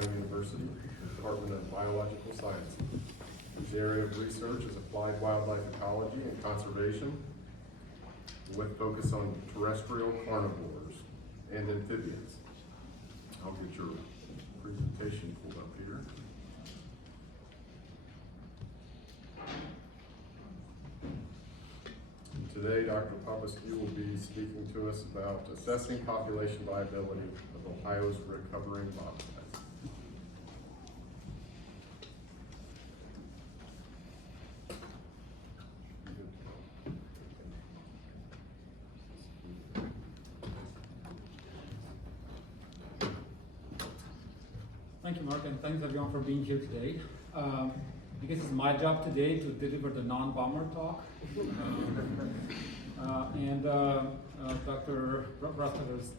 Ohio University, Department of Biological Sciences. His area of research is applied wildlife ecology and conservation, with focus on terrestrial carnivores and amphibians. I'll get your presentation pulled up here. Today, Dr. Popescu will be speaking to us about assessing population viability of Ohio's recovering bobcats. Thank you, Mark, and thanks everyone for being here today. I guess it's my job today to deliver the non-bomber talk. Dr. Brasser's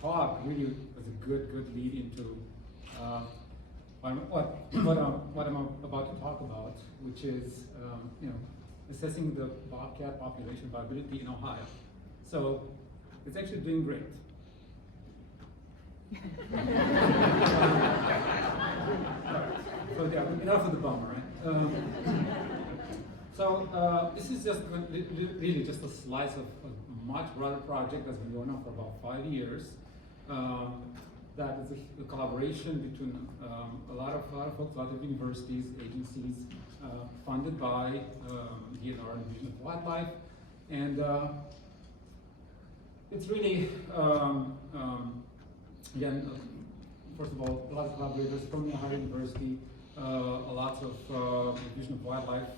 talk really was a good lead into what I'm about to talk about, which is assessing the bobcat population viability in Ohio. So it's actually doing great. So yeah, enough of the bummer, right? This is just really just a slice of a much broader project that's been going on for about 5 years. That is a collaboration between a lot of folks, a lot of universities, agencies, funded by DNR, Division of Wildlife, and it's really again, first of all, a lot of collaborators from the Ohio University, lots of Division of Wildlife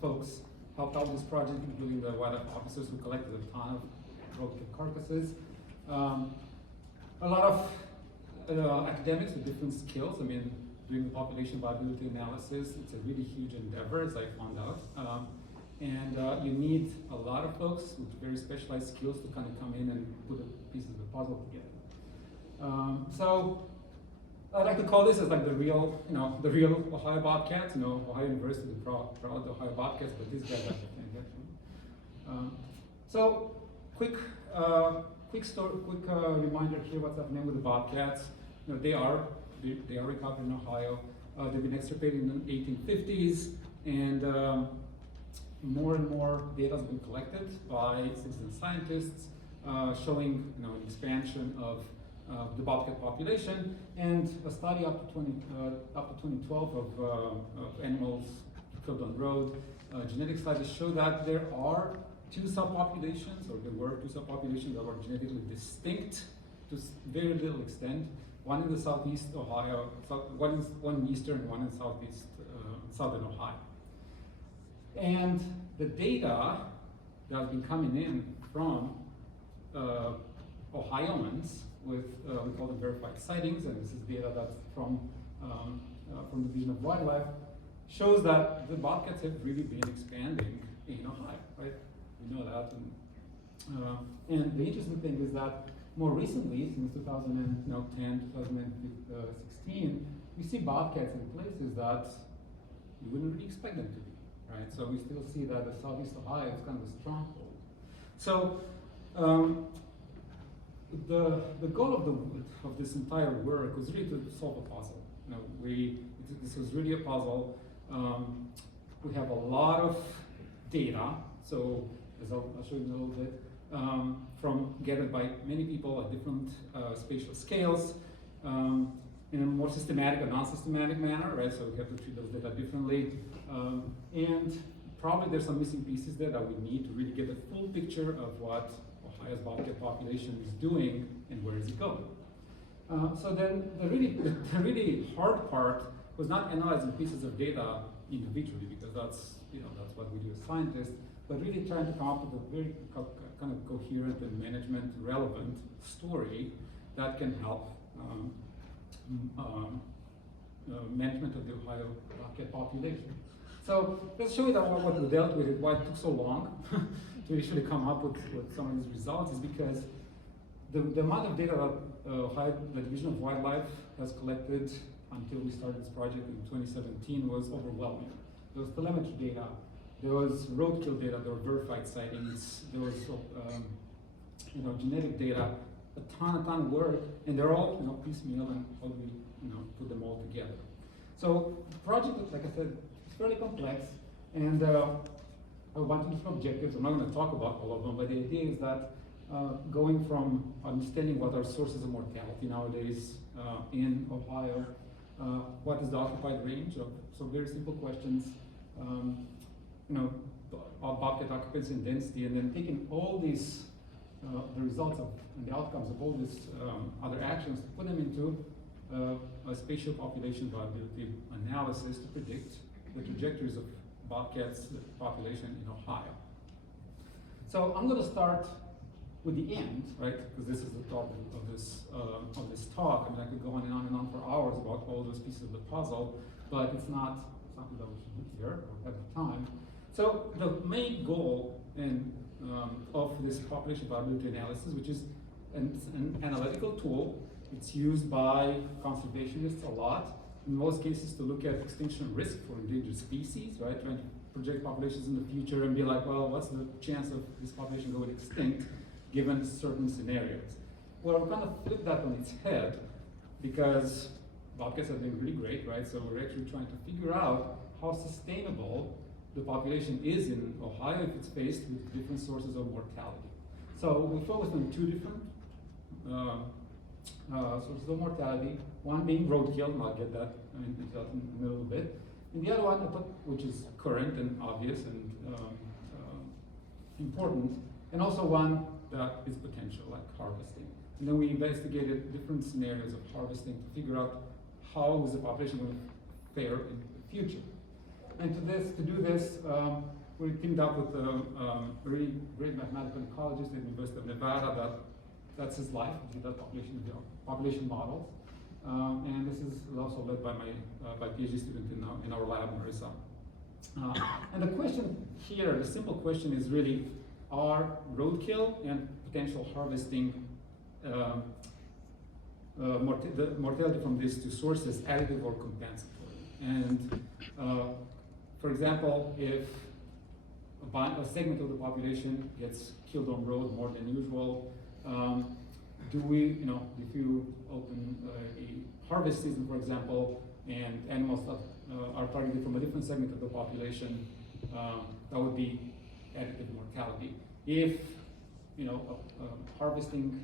folks helped out with this project, including the wildlife officers who collected a ton of roadkill carcasses. A lot of academics with different skills. I mean, doing the population viability analysis, it's a really huge endeavor, as I found out. You need a lot of folks with very specialized skills to kind of come in and put the pieces of the puzzle together. So I like to call this as like the real Ohio Bobcats. Ohio University, the proud Ohio Bobcats, but these guys are different. So quick reminder here what's happening with the Bobcats. They are recovered in Ohio. They've been extirpated in the 1850s, and more and more data has been collected by citizen scientists, showing an expansion of the bobcat population, and a study up to 2012 of animals killed on road. Genetic studies show that there are two subpopulations, or there were two subpopulations that were genetically distinct to very little extent. One in the southeast Ohio, one in eastern, one in southern Ohio. And the data that has been coming in from Ohioans with, we call them verified sightings, and this is data that's from the Division of Wildlife, shows that the bobcats have really been expanding in Ohio, right? We know that. And the interesting thing is that more recently, since 2010, 2016, we see bobcats in places that you wouldn't really expect them to be, right? So we still see that the southeast Ohio is kind of a stronghold. So the goal of this entire work was really to solve a puzzle. This was really a puzzle. We have a lot of data, so as I'll show you in a little bit, gathered by many people at different spatial scales, in a more systematic or non-systematic manner, right? So we have to treat those data differently. And probably there's some missing pieces there that we need to really get a full picture of what Ohio's bobcat population is doing and where is it going. So then the really hard part was not analyzing pieces of data individually, because that's what we do as scientists, but really trying to come up with a very kind of coherent and management relevant story that can help management of the Ohio bobcat population. So let's show you that what we dealt with, why it took so long to actually come up with some of these results, is because the amount of data that Ohio, the Division of Wildlife, has collected until we started this project in 2017 was overwhelming. There was telemetry data, there was roadkill data, there were verified sightings, there was genetic data, a ton of work, and they're all piecemeal, and how do we put them all together? So the project, like I said, is fairly complex, and a bunch of different objectives. I'm not going to talk about all of them, but the idea is that going from understanding what are sources of mortality nowadays in Ohio, what is the occupied range of, so very simple questions, bobcat occupancy and density, and then taking all these, the results of, and the outcomes of all these other actions, put them into a spatial population viability analysis to predict the trajectories of bobcats population in Ohio. So I'm going to start with the end, right? Because this is the topic of this talk. I mean, I could go on and on for hours about all those pieces of the puzzle, but it's not something that we should do here or have the time. So the main goal of this population viability analysis, which is an analytical tool, it's used by conservationists a lot. In most cases, to look at extinction risk for endangered species, right? Trying to project populations in the future and be like, well, what's the chance of this population going extinct given certain scenarios? Well, we're kind of flip that on its head because bobcats have been really great, right? So we're actually trying to figure out how sustainable the population is in Ohio if it's faced with different sources of mortality. So we focused on two different sources of mortality, one being roadkill, and I'll get that into that in a little bit, and the other one, which is current and obvious and important, and also one that is potential, like harvesting. And then we investigated different scenarios of harvesting to figure out how is the population going to fare in the future. And to do this, we teamed up with a really great mathematical ecologist at the University of Nevada. That's his life. He does population models, and this is also led by my PhD student in our lab, Marissa. And the question here, the simple question is really: are roadkill and potential harvesting the mortality from these two sources additive or compensatory? And for example, if a segment of the population gets killed on road more than usual, do we, if you open a harvest season, for example, and animals that are targeted from a different segment of the population, that would be additive mortality. If harvesting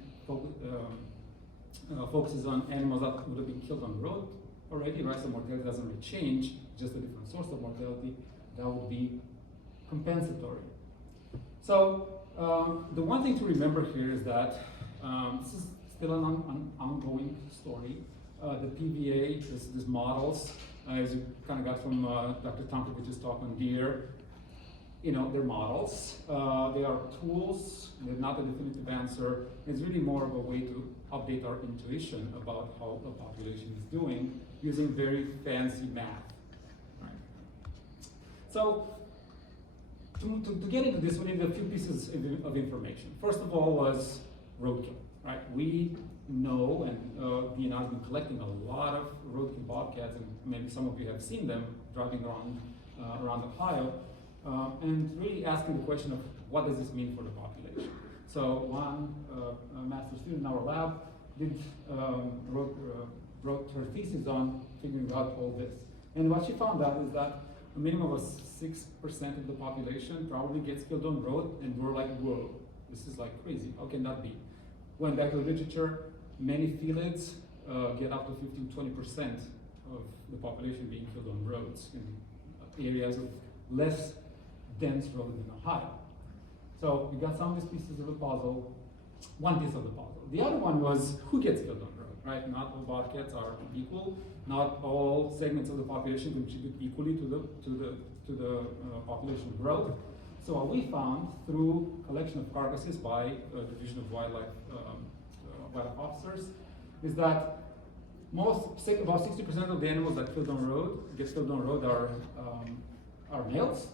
focuses on animals that would have been killed on the road already, right? So mortality doesn't really change, just a different source of mortality. That would be compensatory. So the one thing to remember here is that this is still an ongoing story. The PVA, these models, as you kind of got from Dr. Tomkovich's talk on deer, they're models. They are tools. They're not a definitive answer. It's really more of a way to update our intuition about how the population is doing using very fancy math. Right. So to get into this, we need a few pieces of information. First of all was roadkill. Right. We know, and DNR has been collecting a lot of roadkill bobcats, and maybe some of you have seen them driving around Ohio. And really asking the question of what does this mean for the population. So one master student in our lab wrote her thesis on figuring out all this. And what she found out is that a minimum of 6% of the population probably gets killed on road, and we're like, whoa, this is like crazy, how can that be? Went back to the literature, many felids get up to 15-20% of the population being killed on roads in areas of less dense roads in Ohio. So we got some of these pieces of the puzzle, one piece of the puzzle. The other one was who gets killed on road, right? Not all bobcats are equal. Not all segments of the population contribute equally to the population growth. So what we found through collection of carcasses by Division of Wildlife officers is that about 60% of the animals that get killed on road are males,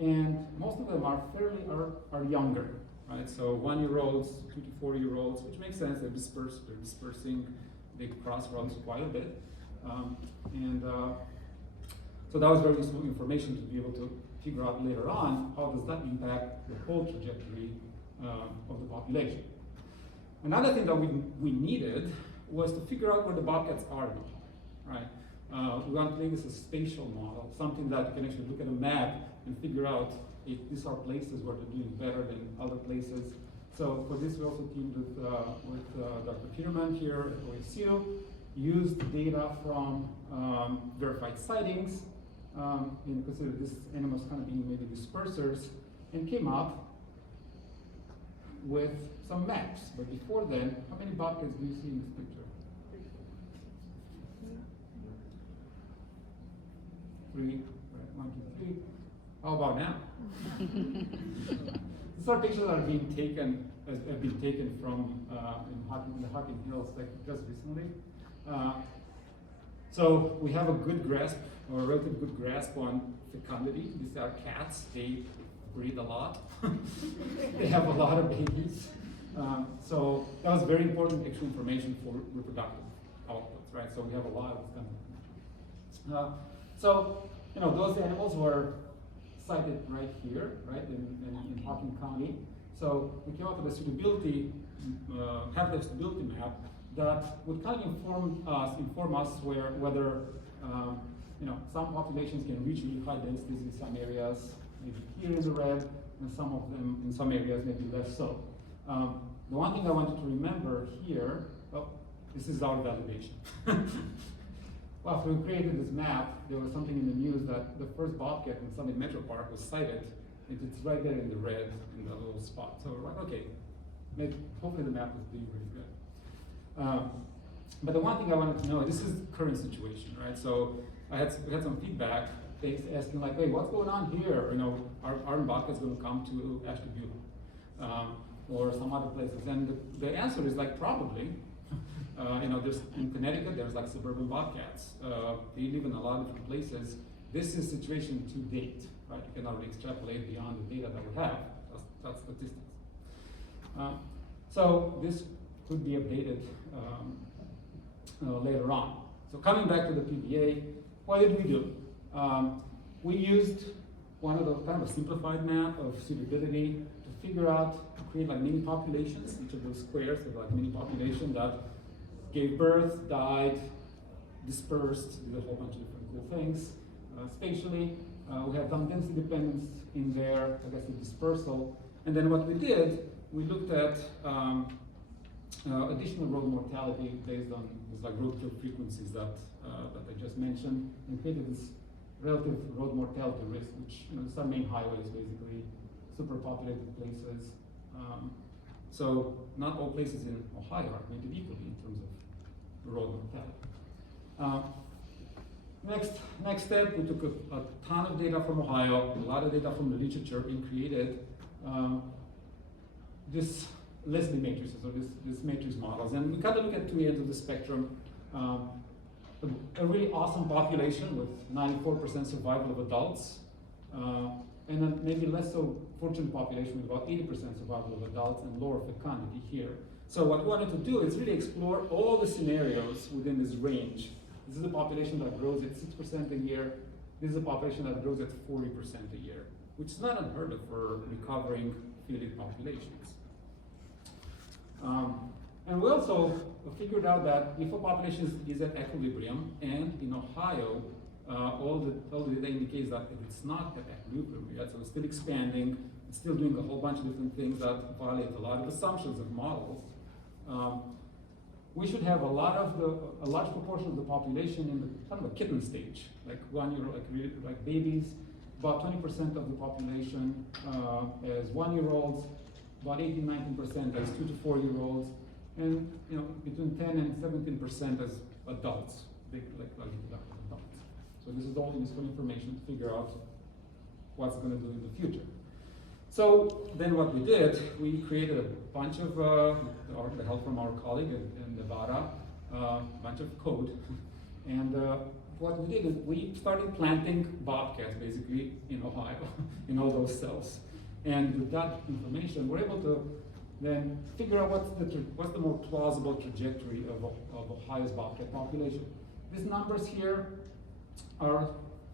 and most of them are younger, right? So 1-year-olds, 2 to 4-year-olds, which makes sense. They're dispersing. They cross roads quite a bit, so that was very useful information to be able to figure out later on how does that impact the whole trajectory of the population. Another thing that we needed was to figure out where the bobcats are now, right? We want to make this a spatial model, something that you can actually look at a map and figure out if these are places where they're doing better than other places. So for this, we also teamed with Dr. Peterman here at OSU, used data from verified sightings, and considered these animals kind of being maybe dispersers, and came up with some maps. But before then, how many bobcats do you see in this picture? 3, right, 1, 2, 3. How about now? These are pictures that are being taken, have been taken from in the Hocking Hills like just recently. So we have a good grasp, or a relatively good grasp on fecundity. These are cats. They breed a lot. They have a lot of babies. So that was very important extra information for reproductive outputs, right? So we have a lot of this kind of information. So, you know, those animals were cited right here, right, in Hocking County. So we came up with a suitability, habitat suitability map that would kind of inform us whether you know, some populations can reach really high densities in some areas, maybe here in the red, and some of them in some areas maybe less so. The one thing I wanted to remember here, oh, this is our validation. Well, after we created this map, there was something in the news that the first bobcat in Summit Metro Park was sighted. It's right there in the red, in the little spot. So we're like, okay, maybe, hopefully the map is doing really good. But the one thing I wanted to know, this is the current situation, right? So we had some feedback asking like, hey, what's going on here? You know, are bobcats going to come to Ashtabula or some other places? And the answer is like, probably. You know, there's in Connecticut, there's like suburban bobcats. They live in a lot of different places. This is situation to date, right? You cannot really extrapolate beyond the data that we have. That's statistics. So this could be updated later on. So coming back to the PBA, what did we do? We used one of those kind of a simplified map of suitability to figure out, to create like mini populations, each of those squares are like mini population that gave birth, died, dispersed, did a whole bunch of different cool things. Spatially, we have done density dependence in there, I guess the dispersal. And then what we did, we looked at additional road mortality based on these like roadkill frequencies that I just mentioned, and created this relative road mortality risk, which, you know, these are main highways basically, superpopulated places. So not all places in Ohio are created equally in terms of road mortality. Next step, we took a ton of data from Ohio, a lot of data from the literature, and created this Leslie matrices, or this matrix models. And we kind of look at two ends of the spectrum. A really awesome population with 94% survival of adults, and a maybe less so fortunate population with about 80% survival of adults and lower fecundity here. So what we wanted to do is really explore all the scenarios within this range. This is a population that grows at 6% a year. This is a population that grows at 40% a year, which is not unheard of for recovering feliid populations. And we also figured out that if a population is at equilibrium, and in Ohio, all the data indicates that it's not at equilibrium yet, so it's still expanding, it's still doing a whole bunch of different things that violate a lot of assumptions of models. We should have a large proportion of the population in the kind of a kitten stage, like 1 year, like babies. About 20% of the population as 1-year-olds, about 18-19% as 2 to 4 year olds, and, you know, between 10 and 17% as adults, like reproductive adults. So this is all useful information to figure out what's going to do in the future. So then what we did, we created a bunch of, the help from our colleague in Nevada, a bunch of code. And what we did is we started planting bobcats basically in Ohio, in all those cells. And with that information, we're able to then figure out what's the more plausible trajectory of Ohio's bobcat population. These numbers here are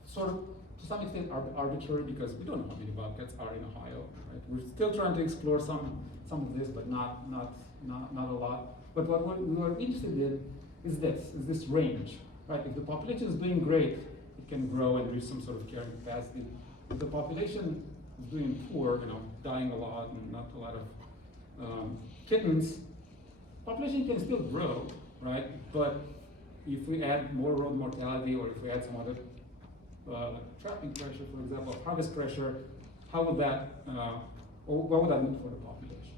sort of, to some extent, arbitrary because we don't know how many bobcats are in Ohio. Right? We're still trying to explore some of this, but not not a lot. But what we were interested in is this range, right? If the population is doing great, it can grow and reach some sort of carrying capacity. If the population is doing poor, dying a lot and not a lot of kittens, population can still grow, right? But if we add more road mortality, or if we add some other like trapping pressure, for example, harvest pressure, how would that, or what would that mean for the population?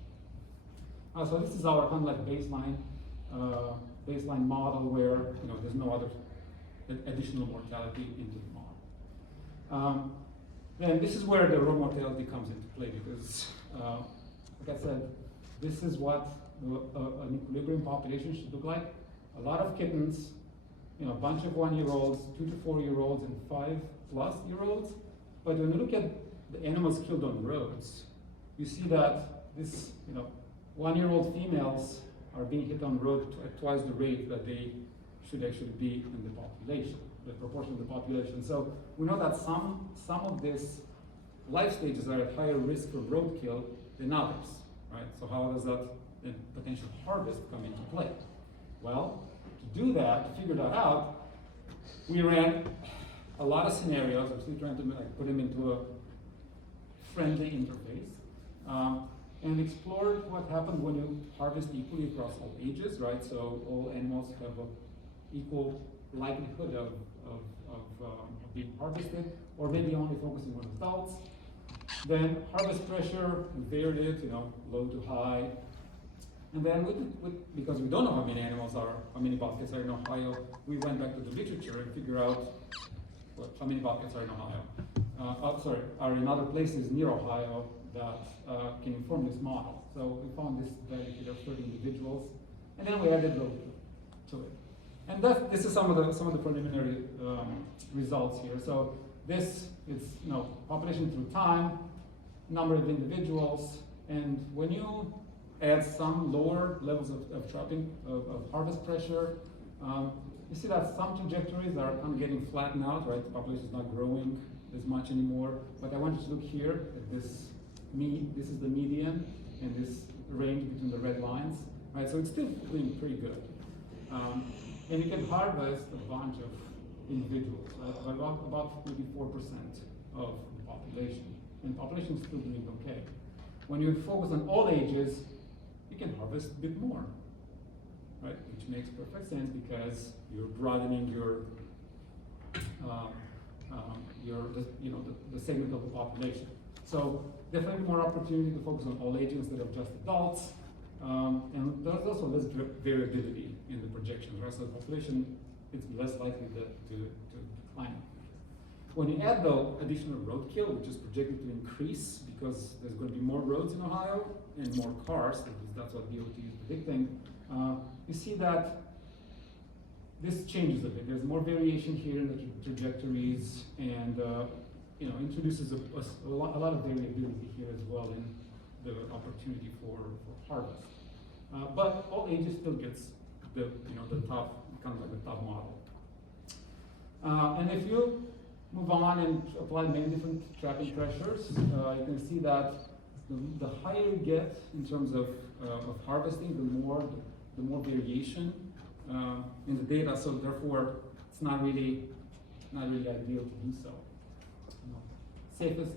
So this is our kind of like baseline model where there's no other additional mortality into the model. Then this is where the road mortality comes into play because, like I said, this is what an equilibrium population should look like. A lot of kittens, a bunch of 1-year-olds, 2 to 4-year-olds, and 5+-year-olds. But when you look at the animals killed on roads, you see that this, 1-year-old females are being hit on the road at twice the rate that they should actually be in the population, the proportion of the population. So we know that some of these life stages are at higher risk for roadkill than others, right? So how does that potential harvest come into play? Well, to do that, to figure that out, we ran a lot of scenarios. We're still trying to put them into a friendly interface, and explored what happened when you harvest equally across all ages, right? So all animals have an equal likelihood of being harvested, or maybe only focusing on adults. Then harvest pressure, we varied it, low to high. And then because we don't know how many bobcats are in Ohio, we went back to the literature and figured out how many bobcats are in Ohio. Are in other places near Ohio that can inform this model. So we found this value of 30 individuals, and then we added roadkill to it. And this is some of the preliminary results here. So this is population through time, number of individuals, and when you add some lower levels of trapping, of harvest pressure, you see that some trajectories are kind of getting flattened out, right? The population is not growing as much anymore. But I want you to look here at this this is the median, and this range between the red lines, right? So it's still doing pretty good. And you can harvest a bunch of individuals, right? About maybe 4% of the population. And the population is still doing okay. When you focus on all ages, you can harvest a bit more, right? Which makes perfect sense because you're broadening the segment of the population. So definitely more opportunity to focus on all ages instead of just adults. And there's also less variability in the projections, right? So the population is less likely to decline. When you add the additional roadkill, which is projected to increase because there's going to be more roads in Ohio and more cars, because that's what DOT is predicting, you see that this changes a bit. There's more variation here in the trajectories, and introduces a lot of variability here as well in the opportunity for harvest. But all ages still gets the top, kind of like the top model. And if you move on and apply many different trapping pressures, you can see that the higher you get in terms of harvesting, the more variation in the data. So therefore, it's not really ideal to do so. Safest,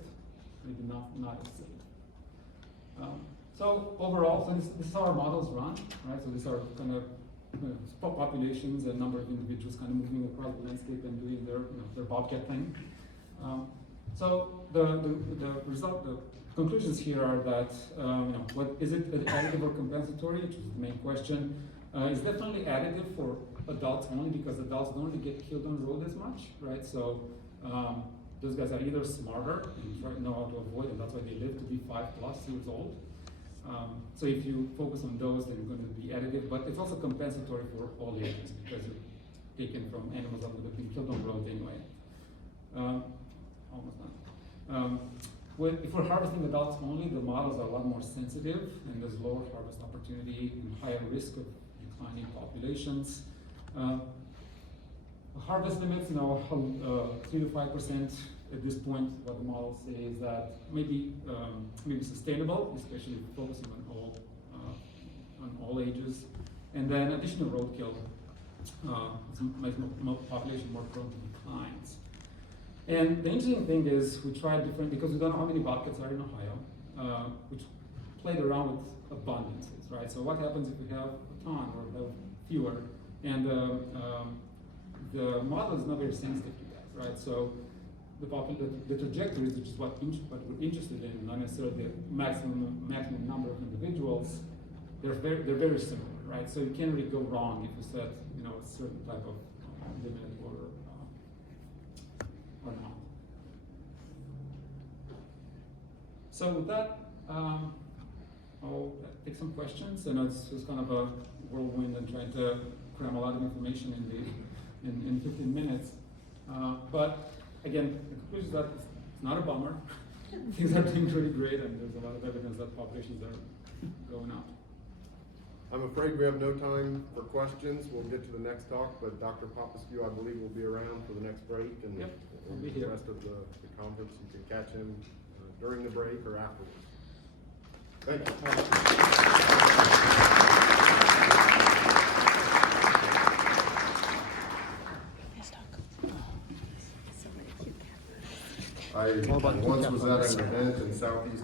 maybe not as safe. So overall, this is how our models run, right? So these are kind of populations and number of individuals kind of moving across the landscape and doing their bobcat thing. So the conclusions here are that what is it additive or compensatory, which is the main question. It's definitely additive for adults only because adults don't really get killed on the road as much, right? So those guys are either smarter and know how to avoid, and that's why they live to be 5+ years old. So if you focus on those, then it's going to be additive, but it's also compensatory for all ages because it's taken from animals that would have been killed on the road anyway. Almost done. If we're harvesting adults only, the models are a lot more sensitive, and there's lower harvest opportunity and higher risk of declining populations. Harvest limits, 3 to 5% at this point. What the models say is that maybe sustainable, especially focusing on all on all ages, and then additional roadkill makes population more prone to declines. And the interesting thing is we tried different, because we don't know how many bobcats are in Ohio, which played around with abundances, right? So what happens if we have a ton or have fewer? And the model is not very sensitive to that, right? So the trajectories, which is what we're interested in, not necessarily the maximum number of individuals, they're very similar, right? So you can't really go wrong if you set, you know, a certain type of limit or not. So with that, I'll take some questions. I know it's kind of a whirlwind and trying to cram a lot of information in 15 minutes. But again, the conclusion is that it's not a bummer. Things are doing really great, and there's a lot of evidence that populations are going up. I'm afraid we have no time for questions. We'll get to the next talk, but Dr. Popescu, I believe, will be around for the next break, and Yep, we'll be the here. rest of the conference. You can catch him during the break or afterwards. Thank you. I once was at an event in Southeast